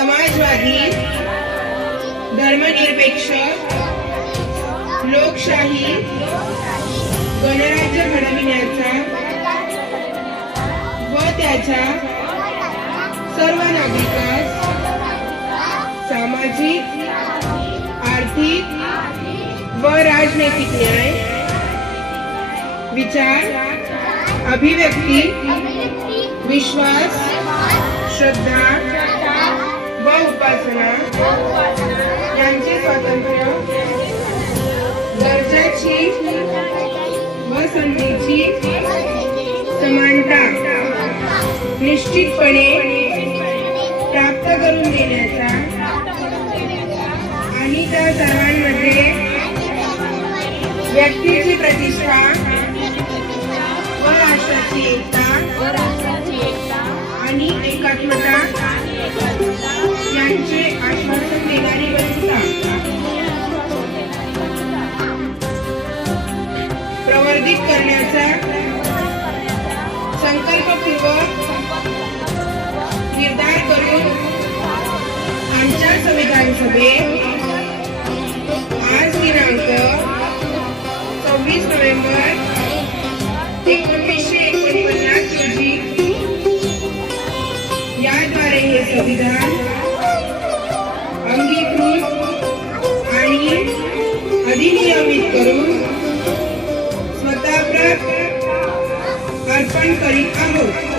समाजवादी, धर्मनिरपेक्ष, लोकशाही गणराज्य घडविण्याचा व त्याच्या सर्व नागरिकांस सामाजिक, आर्थिक व राजनैतिक न्याय, विचार, अभिव्यक्ती, विश्वास, श्रद्धा व उपासना यांचे स्वातंत्र्य, दर्जाची व संधीची समानता निश्चितपणे प्राप्त करून देण्याचा आणि त्या सर्वांमध्ये व्यक्तीची प्रतिष्ठा व राष्ट्राची एकता आणि एकात्मता यांचे आश्वासन देणारी व्यवस्था प्रवर्धित करण्याचा संकल्पपूर्वक निर्धार करून आमच्या संविधान सभेत आज दिनांक 26 नोव्हेंबर 1949 रोजी याद्वारे हे संविधान अंगीकृत आणि अधिनियमित करून स्वतःप्रत अर्पण करीत आहोत.